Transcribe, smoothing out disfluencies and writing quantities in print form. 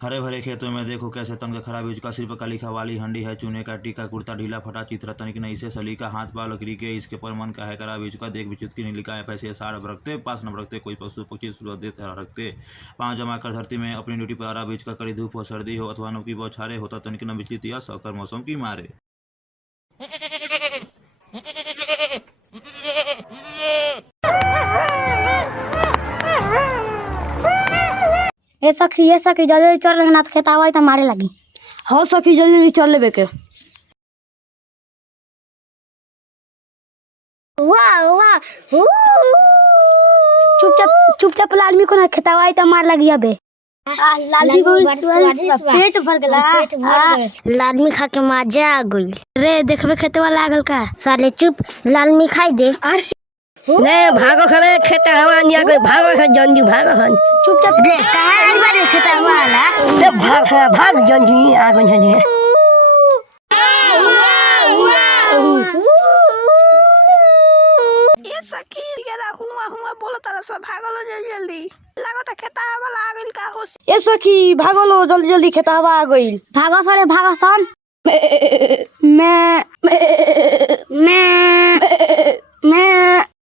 हरे भरे खेतों में देखो कैसे तंग खरा बीज का सिर्फ काली वाली हंडी है चूने का टीका कुर्ता ढीला फटा चित्र तनिक नहीं से सलीका हाथ पाव लकड़ी के इसके पर मन का है करा बीज का देख विचुत की नीलिका है पैसे सार रखते पास न रखते कोई पशु पक्षी सूरत देते रखते पाँव जमा कर धरती में अपनी ड्यूटी पर आरा बीज का कड़ी धूप हो सर्दी हो अथवा नुकी बौछारे होता तनिक न बिचलित या सौकर मौसम की मारे। ये सखी जल्दी चल रहे खेत आवा तो मारे लगी। हाँ सखी जल्दी चल लेबे के। वाह वाह चुपचाप लालमी को ना खेतावा आई तो मार लगी अबे। लालमी पेट भर गला लालमी खा के मजा आ गई रे देखबे खेतवा लागल का साले चुप लालमी खाई दे। ने भागो खरे खेत हवा निया गई भागो से जंजी भागो हन चुपचाप रे कहां आई बारे खेतवा वाला ने भाग जंजी आ गई है ये सखी गेला हुआ बोलो तारा सब भागलो जल्दी लागत खेता वाला आ गइल का होस। ए सखी भागो लो जल्दी जल्दी खेत हवा आ गई। भागो सारे भागो सन मैं